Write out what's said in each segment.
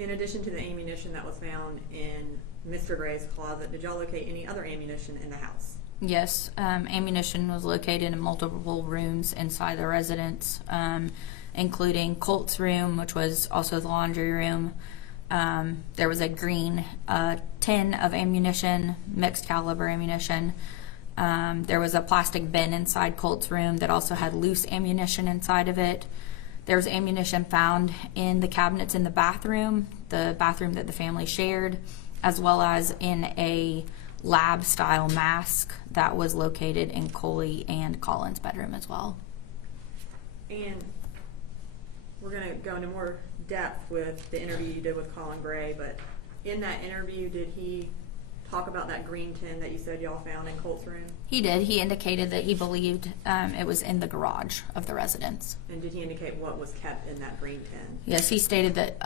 In addition to the ammunition that was found in Mr. Gray's closet, did y'all locate any other ammunition in the house? Yes, ammunition was located in multiple rooms inside the residence, including Colt's room, which was also the laundry room. There was a green tin of ammunition, mixed caliber ammunition. There was a plastic bin inside Colt's room that also had loose ammunition inside of it. There was ammunition found in the cabinets in the bathroom that the family shared, as well as in a lab-style mask that was located in Coley and Colin's bedroom as well. And we're going to go into more depth with the interview you did with Colin Gray, but in that interview, did he talk about that green tin that you said y'all found in Colt's room? He did. He indicated that he believed it was in the garage of the residence. And did he indicate what was kept in that green tin? Yes, he stated that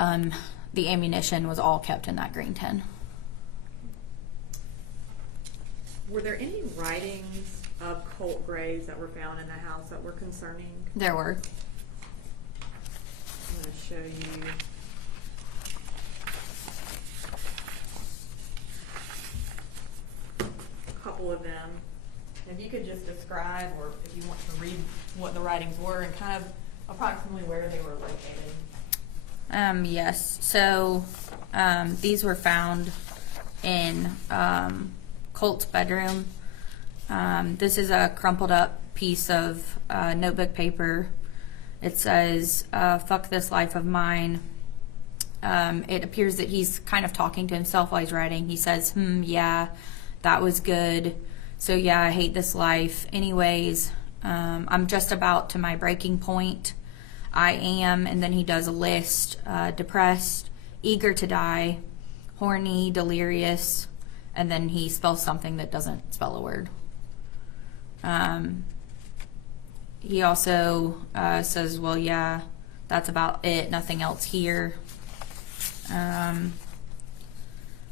the ammunition was all kept in that green tin. Were there any writings of Colt Gray's that were found in the house that were concerning? There were. I'm going to show you. A couple of them. If you could just describe, or if you want to read what the writings were and kind of approximately where they were located. Yes. So these were found in Colt's bedroom. This is a crumpled up piece of notebook paper. It says, "Fuck this life of mine." It appears that he's kind of talking to himself while he's writing. He says, yeah, that was good. So yeah, I hate this life. Anyways, I'm just about to my breaking point. I am, and then he does a list, depressed, eager to die, horny, delirious, and then he spells something that doesn't spell a word. He also says, well, yeah, that's about it, nothing else here.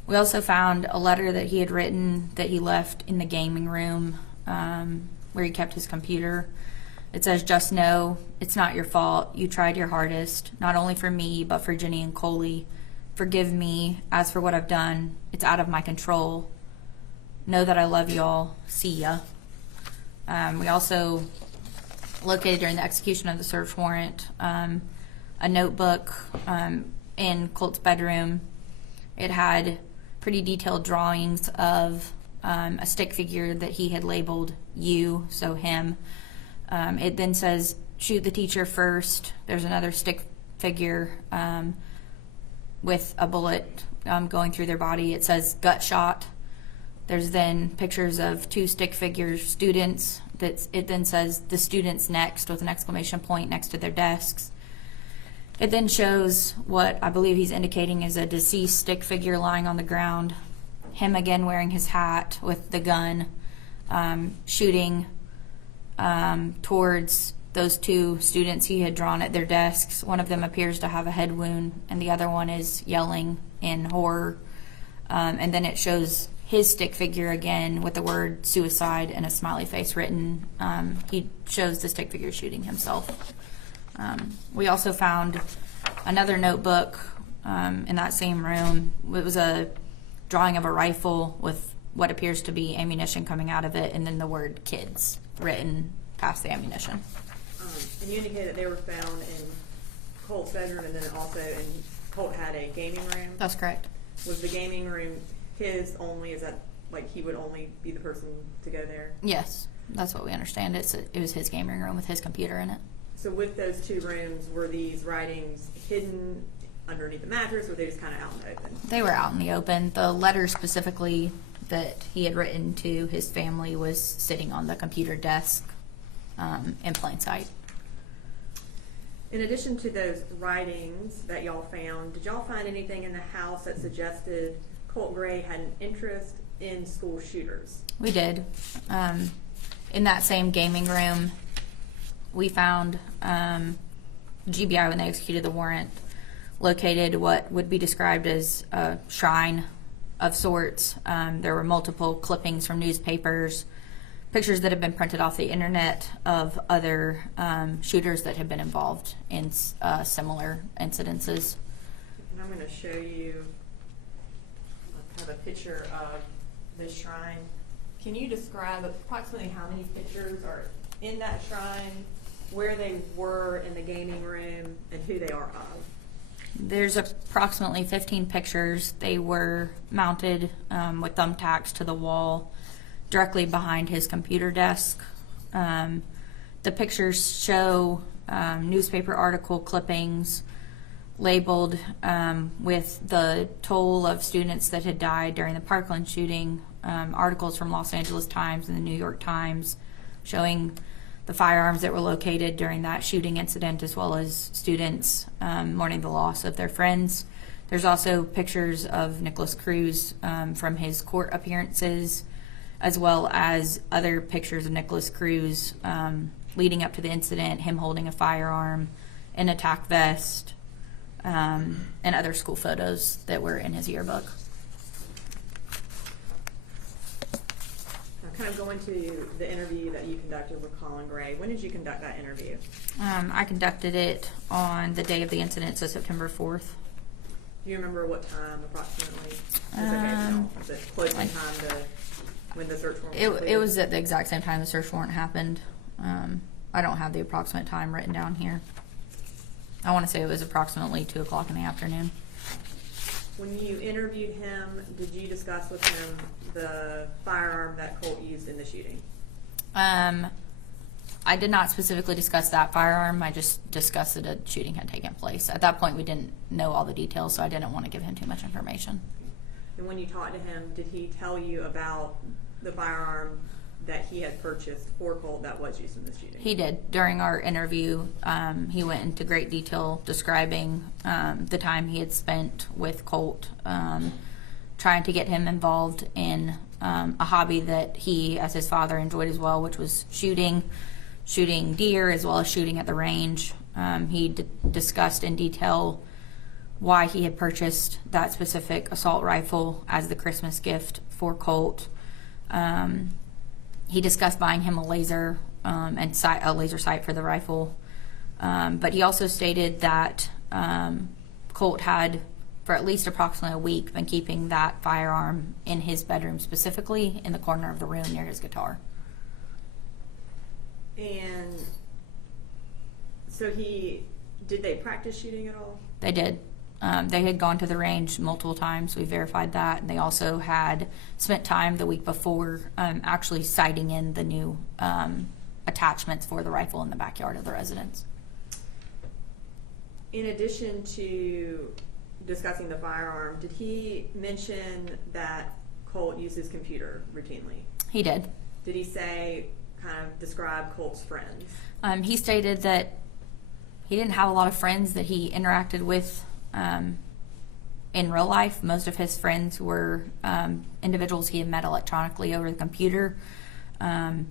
We also found a letter that he had written that he left in the gaming room where he kept his computer. It says, just know it's not your fault. You tried your hardest, not only for me, but for Jenny and Coley. Forgive me. As for what I've done, it's out of my control. Know that I love y'all. See ya. We also located during the execution of the search warrant a notebook in Colt's bedroom. It had pretty detailed drawings of a stick figure that he had labeled you, so him. It then says, shoot the teacher first. There's another stick figure with a bullet going through their body. It says gut shot. There's then pictures of two stick figure students. It then says the students next with an exclamation point next to their desks. It then shows what I believe he's indicating is a deceased stick figure lying on the ground. Him again wearing his hat with the gun, shooting towards those two students he had drawn at their desks. One of them appears to have a head wound, and the other one is yelling in horror. And then it shows his stick figure again with the word suicide and a smiley face written. He shows the stick figure shooting himself. We also found another notebook in that same room. It was a drawing of a rifle with what appears to be ammunition coming out of it, and then the word kids written past the ammunition. And you indicated that they were found in Colt's bedroom, and then also Colt had a gaming room? That's correct. Was the gaming room his only? Is that like he would only be the person to go there? Yes, that's what we understand. It was his gaming room with his computer in it. So with those two rooms, were these writings hidden underneath the mattress, or were they just kind of out in the open? They were out in the open. The letter specifically that he had written to his family was sitting on the computer desk in plain sight. In addition to those writings that y'all found, did y'all find anything in the house that suggested Colt Gray had an interest in school shooters? We did. In that same gaming room, we found GBI, when they executed the warrant, located what would be described as a shrine of sorts. There were multiple clippings from newspapers, pictures that had been printed off the internet of other shooters that had been involved in similar incidences. And I'm going to show you kind of a picture of this shrine. Can you describe approximately how many pictures are in that shrine, where they were in the gaming room, and who they are of? There's approximately 15 pictures. They were mounted with thumbtacks to the wall directly behind his computer desk. The pictures show newspaper article clippings labeled with the toll of students that had died during the Parkland shooting, articles from Los Angeles Times and the New York Times showing the firearms that were located during that shooting incident, as well as students mourning the loss of their friends. There's also pictures of Nicholas Cruz from his court appearances, as well as other pictures of Nicholas Cruz leading up to the incident, him holding a firearm, an attack vest, and other school photos that were in his yearbook. Kind of going to the interview that you conducted with Colin Gray. When did you conduct that interview? I conducted it on the day of the incident, so September 4th. Do you remember what time approximately? It's okay, no. Was it close in time to when the search warrant was completed? It was at the exact same time the search warrant happened. I don't have the approximate time written down here. I want to say it was approximately 2 o'clock in the afternoon. When you interviewed him, did you discuss with him the firearm that Colt used in the shooting? I did not specifically discuss that firearm. I just discussed that a shooting had taken place. At that point, we didn't know all the details, so I didn't want to give him too much information. And when you talked to him, did he tell you about the firearm that he had purchased for Colt that was used in the shooting? He did. During our interview, he went into great detail describing the time he had spent with Colt, trying to get him involved in a hobby that he, as his father, enjoyed as well, which was shooting deer as well as shooting at the range. He discussed in detail why he had purchased that specific assault rifle as the Christmas gift for Colt. He discussed buying him a laser and a laser sight for the rifle. But he also stated that Colt had, for at least approximately a week, been keeping that firearm in his bedroom, specifically in the corner of the room near his guitar. And so did they practice shooting at all? They did. They had gone to the range multiple times. We verified that. And they also had spent time the week before actually sighting in the new attachments for the rifle in the backyard of the residence. In addition to discussing the firearm, did he mention that Colt used his computer routinely? He did. Did he describe Colt's friends? He stated that he didn't have a lot of friends that he interacted with in real life. Most of his friends were individuals he had met electronically over the computer, and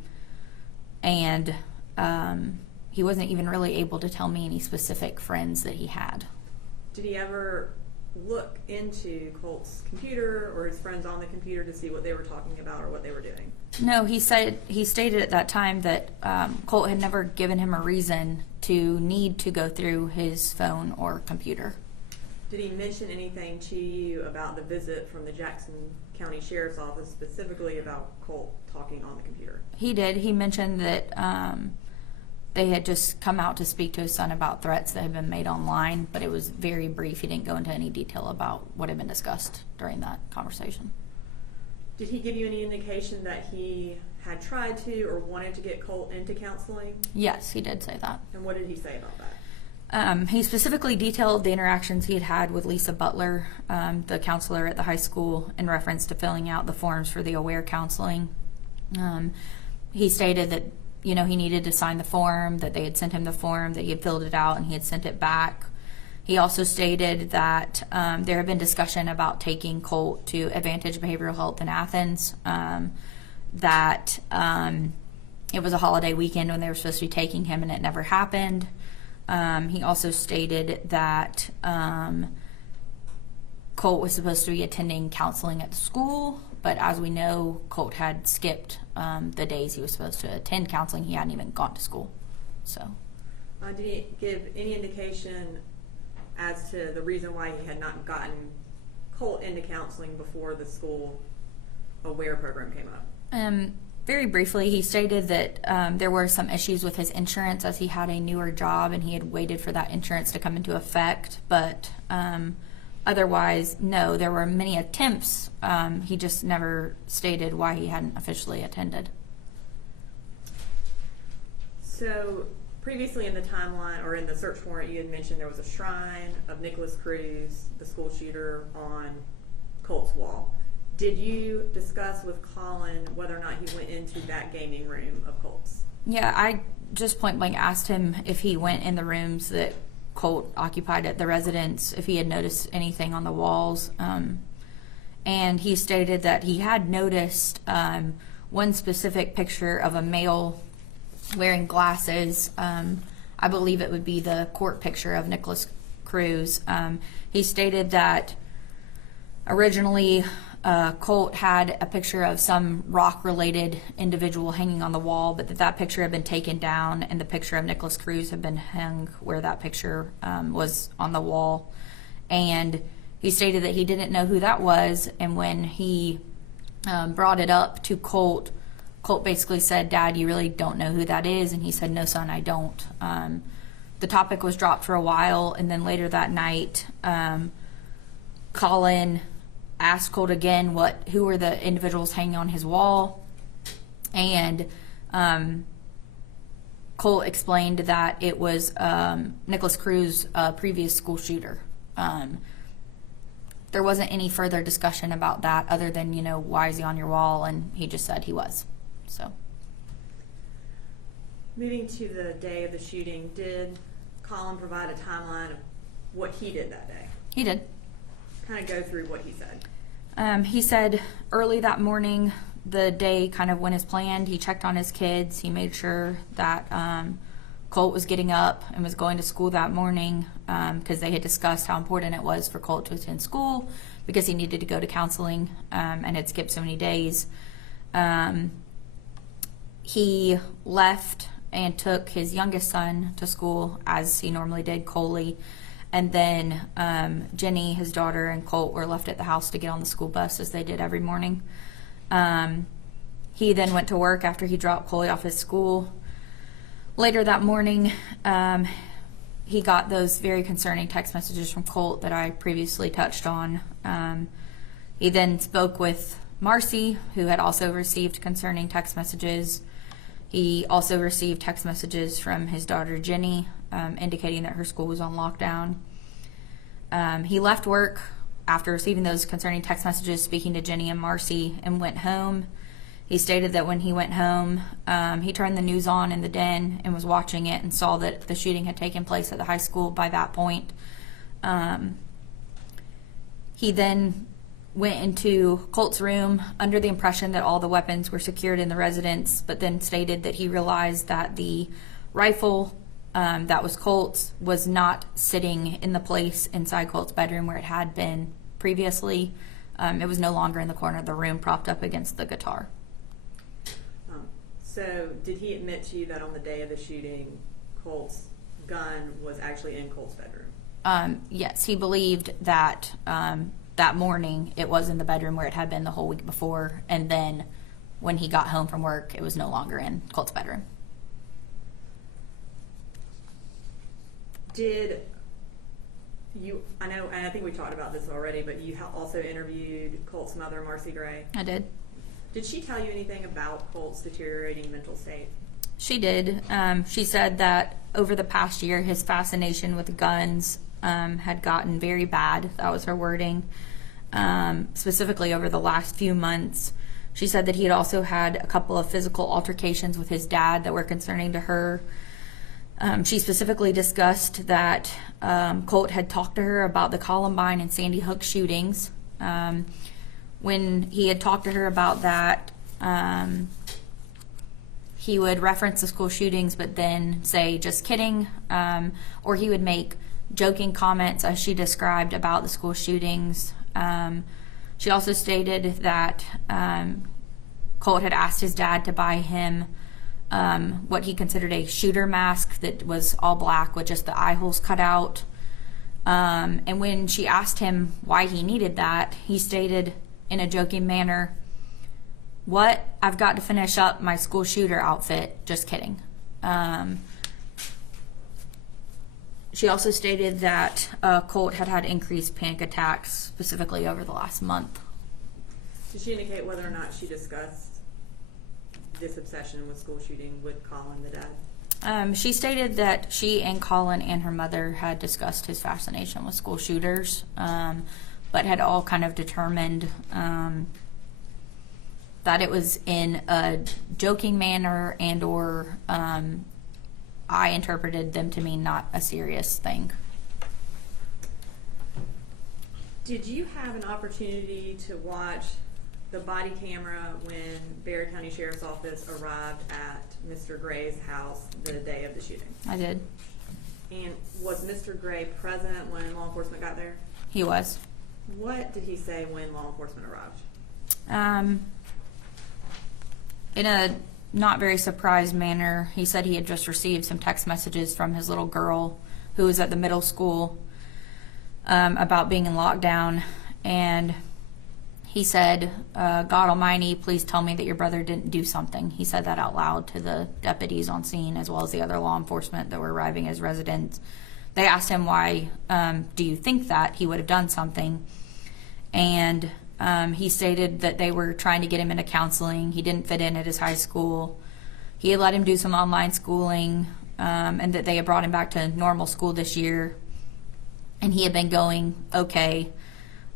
he wasn't even really able to tell me any specific friends that he had. Did he ever look into Colt's computer or his friends on the computer to see what they were talking about or what they were doing? No, he stated at that time that Colt had never given him a reason to need to go through his phone or computer. Did he mention anything to you about the visit from the Jackson County Sheriff's Office, specifically about Colt talking on the computer? He did. He mentioned that they had just come out to speak to his son about threats that had been made online, but it was very brief. He didn't go into any detail about what had been discussed during that conversation. Did he give you any indication that he had tried to or wanted to get Colt into counseling? Yes, he did say that. And what did he say about that? He specifically detailed the interactions he had had with Lisa Butler, the counselor at the high school, in reference to filling out the forms for the AWARE counseling. He stated that he needed to sign the form, that they had sent him the form, that he had filled it out, and he had sent it back. He also stated that there had been discussion about taking Colt to Advantage Behavioral Health in Athens, that it was a holiday weekend when they were supposed to be taking him and it never happened. He also stated that Colt was supposed to be attending counseling at the school, but as we know, Colt had skipped the days he was supposed to attend counseling. He hadn't even gone to school. So, did he give any indication as to the reason why he had not gotten Colt into counseling before the school aware program came up. Very briefly, he stated that there were some issues with his insurance as he had a newer job and he had waited for that insurance to come into effect. But otherwise, no, there were many attempts. He just never stated why he hadn't officially attended. So previously in the timeline or in the search warrant, you had mentioned there was a shrine of Nicholas Cruz, the school shooter, on Colt's wall. Did you discuss with Colin whether or not he went into that gaming room of Colt's? Yeah, I just point blank asked him if he went in the rooms that Colt occupied at the residence, if he had noticed anything on the walls. And he stated that he had noticed one specific picture of a male wearing glasses. I believe it would be the court picture of Nicholas Cruz. He stated that originally Colt had a picture of some rock-related individual hanging on the wall, but that picture had been taken down and the picture of Nicholas Cruz had been hung where that picture was on the wall. And he stated that he didn't know who that was, and when he brought it up to Colt, Colt basically said, "Dad, you really don't know who that is?" And he said, "No, son, I don't." The topic was dropped for a while, and then later that night, Colin asked Colt again who were the individuals hanging on his wall, and Colt explained that it was Nicholas Cruz, a previous school shooter. There wasn't any further discussion about that other than, why is he on your wall? And he just said he was. So, moving to the day of the shooting, did Colin provide a timeline of what he did that day? He did. Kind of go through what he said. He said early that morning, the day kind of went as planned. He checked on his kids. He made sure that Colt was getting up and was going to school that morning because they had discussed how important it was for Colt to attend school because he needed to go to counseling and had skipped so many days. He left and took his youngest son to school as he normally did, Coley. And then Jenny, his daughter, and Colt were left at the house to get on the school bus as they did every morning. He then went to work after he dropped Coley off at school. Later that morning, he got those very concerning text messages from Colt that I previously touched on. He then spoke with Marcy, who had also received concerning text messages. He also received text messages from his daughter Jenny, indicating that her school was on lockdown. He left work after receiving those concerning text messages, speaking to Jenny and Marcy, and went home. He stated that when he went home, he turned the news on in the den and was watching it and saw that the shooting had taken place at the high school by that point. He then went into Colt's room under the impression that all the weapons were secured in the residence, but then stated that he realized that the rifle that was Colt's was not sitting in the place inside Colt's bedroom where it had been previously. It was no longer in the corner of the room propped up against the guitar. So did he admit to you that on the day of the shooting, Colt's gun was actually in Colt's bedroom? Yes, he believed that that morning it was in the bedroom where it had been the whole week before, and then when he got home from work, it was no longer in Colt's bedroom. Did you, I know, and I think we talked about this already, but you also interviewed Colt's mother, Marcy Gray. I did. Did she tell you anything about Colt's deteriorating mental state? She did. She said that over the past year, his fascination with guns had gotten very bad. That was her wording. Specifically over the last few months. She said that he had also had a couple of physical altercations with his dad that were concerning to her. She specifically discussed that Colt had talked to her about the Columbine and Sandy Hook shootings. When he had talked to her about that, he would reference the school shootings but then say, just kidding, or he would make joking comments as she described about the school shootings. She also stated that Colt had asked his dad to buy him what he considered a shooter mask that was all black with just the eye holes cut out. And when she asked him why he needed that, he stated in a joking manner, "What? I've got to finish up my school shooter outfit. Just kidding." She also stated that Colt had increased panic attacks, specifically over the last month. Did she indicate whether or not she discussed this obsession with school shooting with Colin, the dad? She stated that she and Colin and her mother had discussed his fascination with school shooters, but had all kind of determined that it was in a joking manner and or I interpreted them to mean not a serious thing. Did you have an opportunity to watch the body camera when Bexar County Sheriff's Office arrived at Mr. Gray's house the day of the shooting? I did. And was Mr. Gray present when law enforcement got there? He was. What did he say when law enforcement arrived? In a not very surprised manner, he said he had just received some text messages from his little girl who was at the middle school about being in lockdown, and he said, "God Almighty, please tell me that your brother didn't do something." He said that out loud to the deputies on scene as well as the other law enforcement that were arriving as residents. They asked him, "Why do you think that he would have done something?" And he stated that they were trying to get him into counseling. He didn't fit in at his high school. He had let him do some online schooling, and that they had brought him back to normal school this year, and he had been going okay.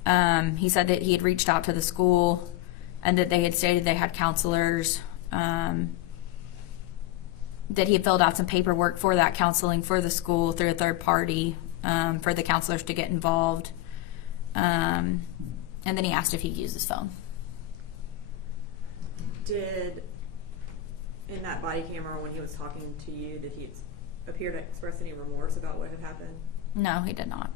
He said that he had reached out to the school and that they had stated they had counselors, that he had filled out some paperwork for that counseling for the school through a third party for the counselors to get involved. And then he asked if he could use his phone. Did, in that body camera when he was talking to you, did he appear to express any remorse about what had happened? No, he did not.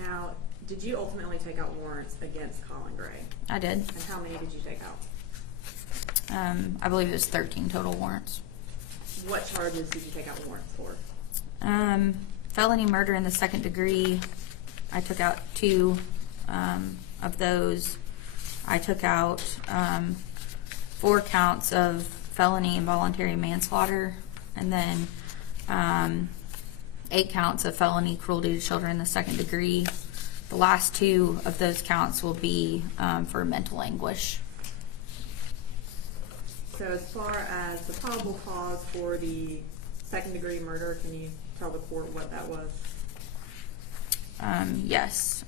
Now, did you ultimately take out warrants against Colin Gray? I did. And how many did you take out? I believe it was 13 total warrants. What charges did you take out warrants for? Felony murder in the second degree. I took out 2 of those. I took out 4 counts of felony involuntary manslaughter, and then 8 counts of felony cruelty to children in the second degree. The last 2 of those counts will be for mental anguish. So as far as the probable cause for the second degree murder, can you tell the court what that was? Yes.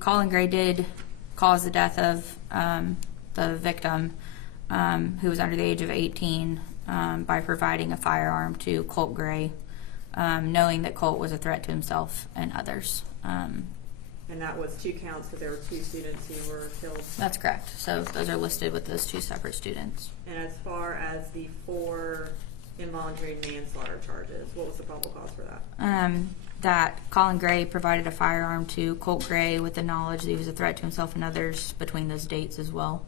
Colin Gray did cause the death of the victim, who was under the age of 18, by providing a firearm to Colt Gray, knowing that Colt was a threat to himself and others. And that was 2 counts because there were 2 students who were killed? That's correct. So those are listed with those 2 separate students. And as far as the 4 involuntary manslaughter charges, what was the probable cause for that? That Colin Gray provided a firearm to Colt Gray with the knowledge that he was a threat to himself and others between those dates as well.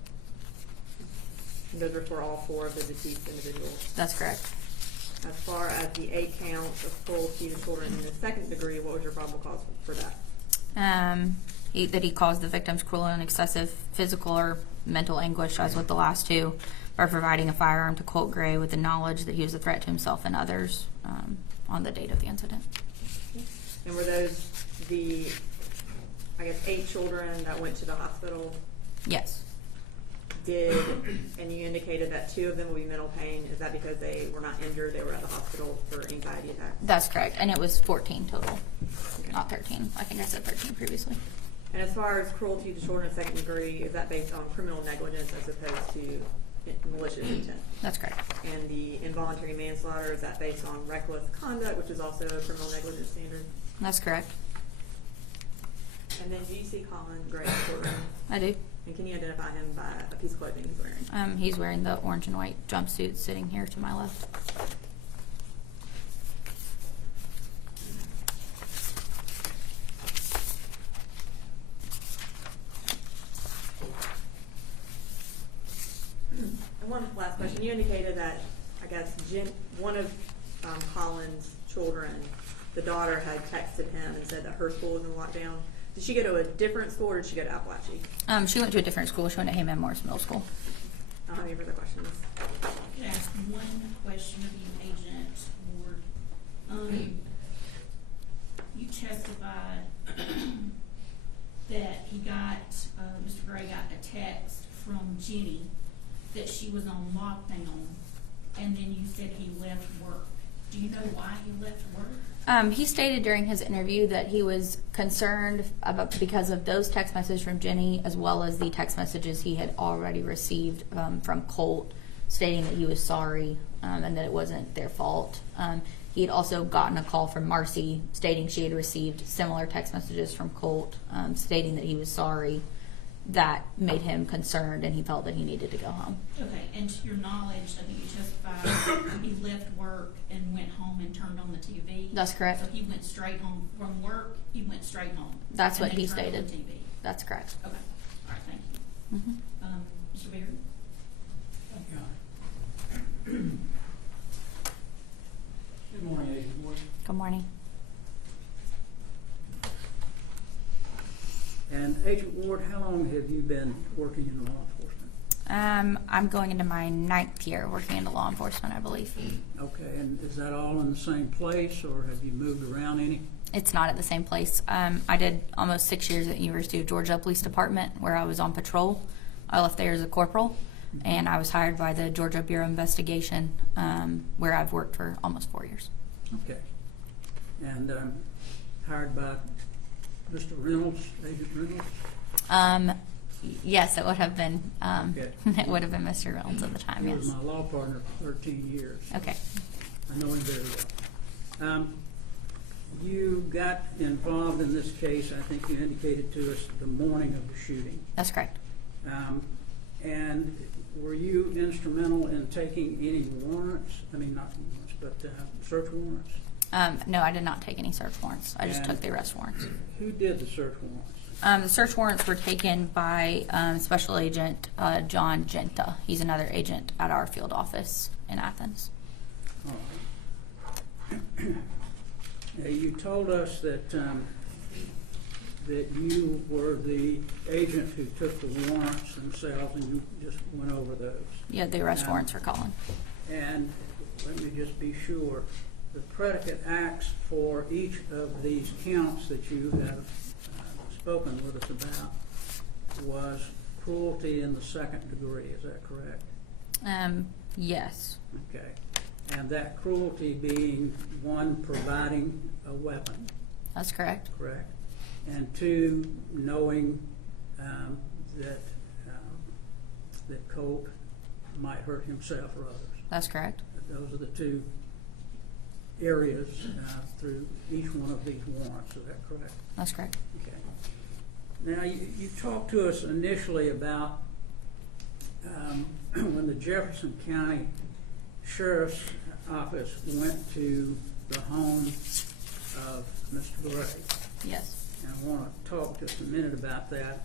And those are for all 4 of the deceased individuals? That's correct. As far as the 8 counts of cruelty to children in the second degree, what was your probable cause for that? That he caused the victims cruel and excessive physical or mental anguish, as with the last 2, by providing a firearm to Colt Gray with the knowledge that he was a threat to himself and others on the date of the incident. And were those the, 8 children that went to the hospital? Yes. And you indicated that 2 of them will be mental pain. Is that because they were not injured, they were at the hospital for anxiety attacks? That's correct, and it was 14 total, not 13. I think I said 13 previously. And as far as cruelty to children in second degree, is that based on criminal negligence as opposed to malicious intent? That's correct. And the involuntary manslaughter, is that based on reckless conduct, which is also a criminal negligence standard? That's correct. And then do you see Colin Gray in the courtroom? I do. And can you identify him by a piece of clothing he's wearing? He's wearing the orange and white jumpsuit sitting here to my left. I want to last question. You indicated that, I guess, one of Colin's children, the daughter, had texted him and said that her school was in lockdown. Did she go to a different school, or did she go to Apalachee? She went to a different school. She went to Hayman Morris Middle School. I don't have any further questions. Could I ask one question of you, Agent Ward? You testified that Mr. Gray got a text from Jenny that she was on lockdown, and then you said he left work. Do you know why he left work? He stated during his interview that he was concerned because of those text messages from Jenny, as well as the text messages he had already received from Colt, stating that he was sorry and that it wasn't their fault. He had also gotten a call from Marcy stating she had received similar text messages from Colt, stating that he was sorry. That made him concerned, and he felt that he needed to go home. Okay, and to your knowledge, I think you testified he left work and went home and turned on the TV. That's correct. So he went straight home from work. He went straight home. That's what and he then turned on stated. the TV. That's correct. Okay. All right. Thank you. Mr. Beard. Good morning, Agent Ward. Good morning. And Agent Ward, how long have you been working in law enforcement? I'm going into my 9th year working into law enforcement, I believe. Okay, and is that all in the same place, or have you moved around any? It's not at the same place. I did almost 6 years at University of Georgia Police Department, where I was on patrol. I left there as a corporal, and I was hired by the Georgia Bureau of Investigation, where I've worked for almost 4 years. Okay. And hired by Mr. Reynolds, Agent Reynolds? Yes, it would have been. Okay. It would have been Mr. Reynolds at the time. He Yes. was my law partner for 13 years. Okay. I know him very well. You got involved in this case, I think you indicated to us, the morning of the shooting. That's correct. And were you instrumental in taking any warrants? I mean, not warrants, but search warrants? No, I did not take any search warrants. I just took the arrest warrants. Who did the search warrants? The search warrants were taken by Special Agent John Genta. He's another agent at our field office in Athens. All right. Now, you told us that that you were the agent who took the warrants themselves, and you just went over those. Yeah, the arrest warrants for Colin. And let me just be sure, the predicate acts for each of these counts that you have spoken with us about was cruelty in the second degree, is that correct? Yes. Okay. And that cruelty being, one, providing a weapon, That's correct. correct? And two, knowing that Colt might hurt himself or others. That's correct. Those are the two areas through each one of these warrants, is that correct? That's correct. Okay. Now, you talked to us initially about when the Jefferson County Sheriff's Office went to the home of Mr. Gray. Yes. And I want to talk just a minute about that.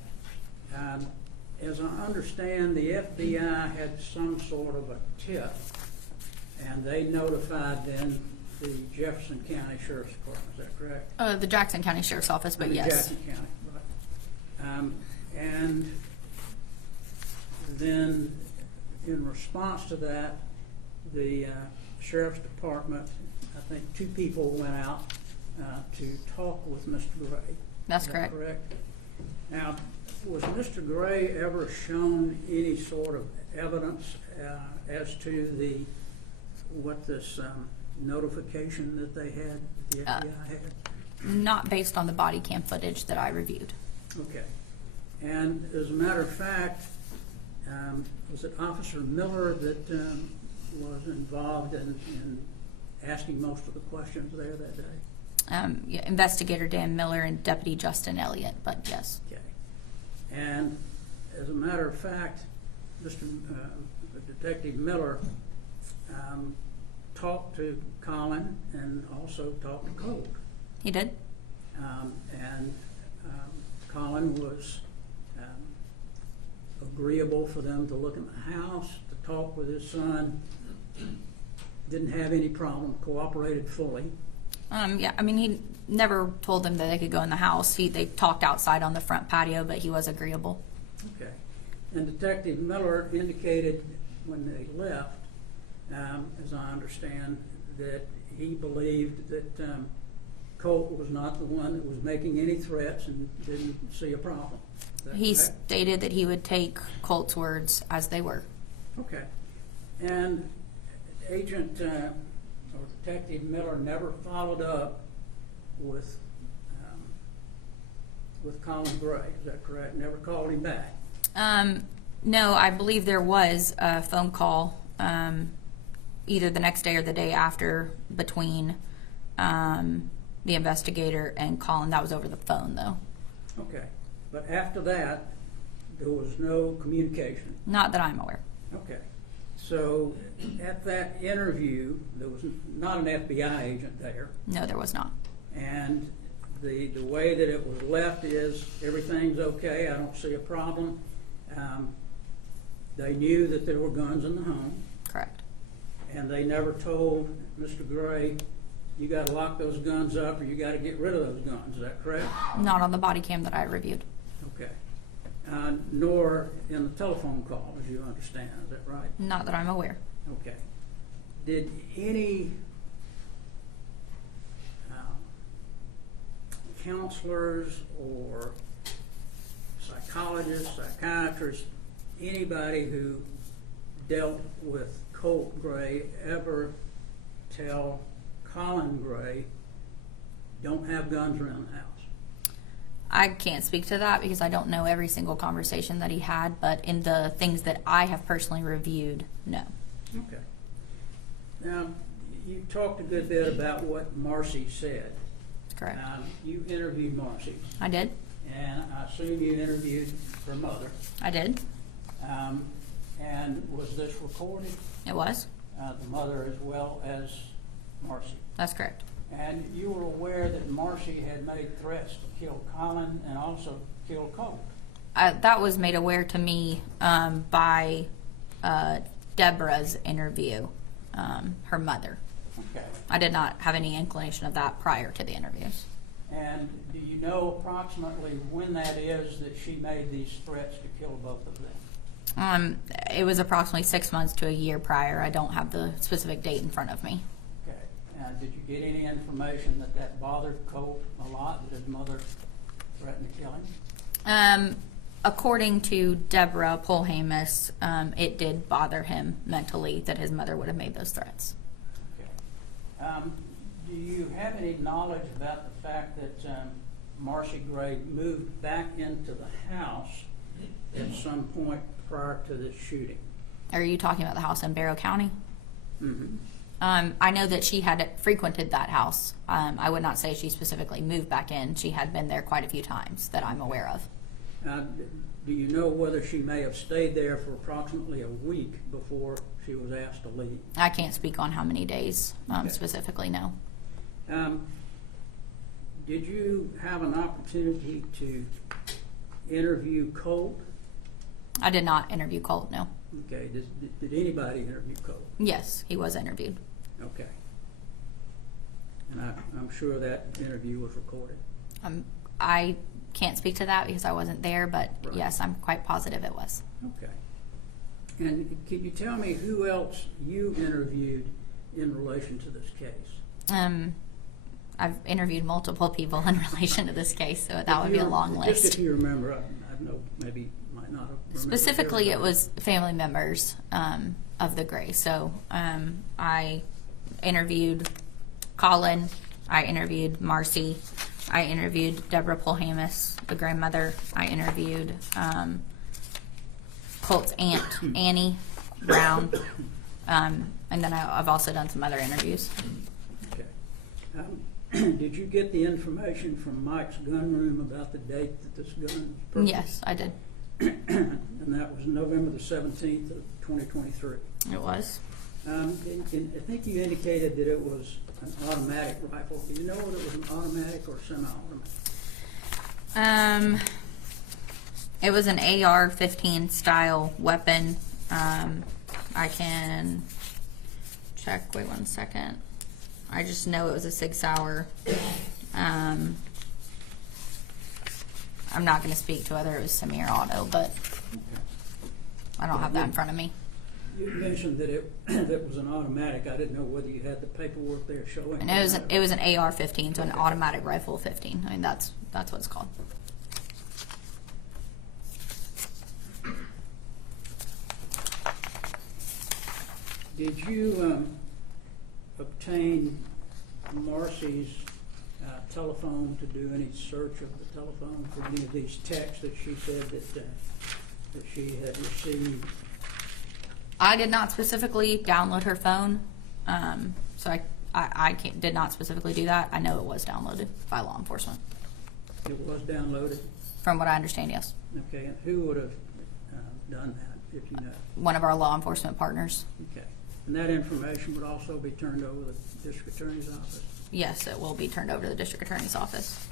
As I understand, the FBI had some sort of a tip, and they notified then the Jefferson County Sheriff's Department, is that correct? The Jackson County Sheriff's Office, but The yes. Jackson County, right. And then in response to that, the Sheriff's Department, I think 2 people went out to talk with Mr. Gray. That's Is that correct. correct? Now, was Mr. Gray ever shown any sort of evidence as to what this notification that they had, that the FBI had? Not based on the body cam footage that I reviewed. Okay. And as a matter of fact, was it Officer Miller that was involved in asking most of the questions there that day? Yeah, Investigator Dan Miller and Deputy Justin Elliott, but yes. Okay. And as a matter of fact, Detective Miller talked to Colin and also talked to Colt. He did? And Colin was agreeable for them to look in the house, to talk with his son? Didn't have any problem, cooperated fully? Yeah, I mean, he never told them that they could go in the house. They talked outside on the front patio, but he was agreeable. Okay. And Detective Miller indicated when they left, as I understand, that he believed that Colt was not the one that was making any threats and didn't see a problem. Is that He correct? stated that he would take Colt's words as they were. Okay. And Agent or Detective Miller never followed up with Colin Gray. Is that correct? Never called him back. No, I believe there was a phone call either the next day or the day after between the investigator and Colin. That was over the phone, though. Okay. But after that, there was no communication. Not that I'm aware. Okay. So at that interview, there was not an FBI agent there. No, there was not. And the way that it was left is everything's okay, I don't see a problem. They knew that there were guns in the home, Correct. and they never told Mr. Gray, you got to lock those guns up or you got to get rid of those guns. Is that correct? Not on the body cam that I reviewed. Okay. Nor in the telephone call, as you understand. Is that right? Not that I'm aware. Okay. Did any counselors or psychologists, psychiatrists, anybody who dealt with Colt Gray ever tell Colin Gray, don't have guns around the house? I can't speak to that because I don't know every single conversation that he had, but in the things that I have personally reviewed, no. Okay. Now, you talked a good bit about what Marcy said. That's correct. You interviewed Marcy, I did. and I assume you interviewed her mother. I did. And was this recorded? It was. The mother as well as Marcy. That's correct. And you were aware that Marcy had made threats to kill Colin and also kill Colt. That was made aware to me by Deborah's interview, her mother. Okay. I did not have any inclination of that prior to the interviews. And do you know approximately when that is that she made these threats to kill both of them? It was approximately 6 months to a year prior. I don't have the specific date in front of me. Okay. Did you get any information that bothered Colt a lot, that his mother threatened to kill him? According to Deborah Polhamus, it did bother him mentally that his mother would have made those threats. Okay. Do you have any knowledge about the fact that Marcy Gray moved back into the house at some point prior to this shooting? Are you talking about the house in Barrow County? Mm-hmm. I know that she had frequented that house. I would not say she specifically moved back in. She had been there quite a few times that I'm aware of. Do you know whether she may have stayed there for approximately a week before she was asked to leave? I can't speak on how many days Okay. specifically, no. Did you have an opportunity to interview Colt? I did not interview Colt, no. Okay. Did anybody interview Colt? Yes, he was interviewed. Okay. And I'm sure that interview was recorded. I can't speak to that because I wasn't there, but Right. yes, I'm quite positive it was. Okay. And can you tell me who else you interviewed in relation to this case? I've interviewed multiple people in relation to this case, so that would be a long Just list. if you remember, I know maybe might not have remembered. Specifically, it everybody. was family members of the Gray. So I interviewed Colin, I interviewed Marcy, I interviewed Deborah Polhamus, the grandmother. I interviewed Colt's aunt, Annie Brown, and then I've also done some other interviews. Okay. Did you get the information from Mike's gun room about the date that this gun was purchased? Yes, I did. And that was November the 17th of 2023. It was. And I think you indicated that it was an automatic rifle. Do you know whether it was an automatic or semi-automatic? It was an AR-15 style weapon. I can check. Wait 1 second. I just know it was a Sig Sauer. I'm not going to speak to whether it was semi or auto, but I don't have that in front of me. You mentioned that that was an automatic. I didn't know whether you had the paperwork there showing. And it was an AR-15, so an automatic rifle 15. I mean, that's what it's called. Did you obtain Marcy's telephone to do any search of the telephone for any of these texts that she said that she had received? I did not specifically download her phone, so I did not specifically do that. I know it was downloaded by law enforcement. It was downloaded? From what I understand, yes. Okay, and who would have done that, if you know? One of our law enforcement partners. Okay, and that information would also be turned over to the district attorney's office? Yes, it will be turned over to the district attorney's office.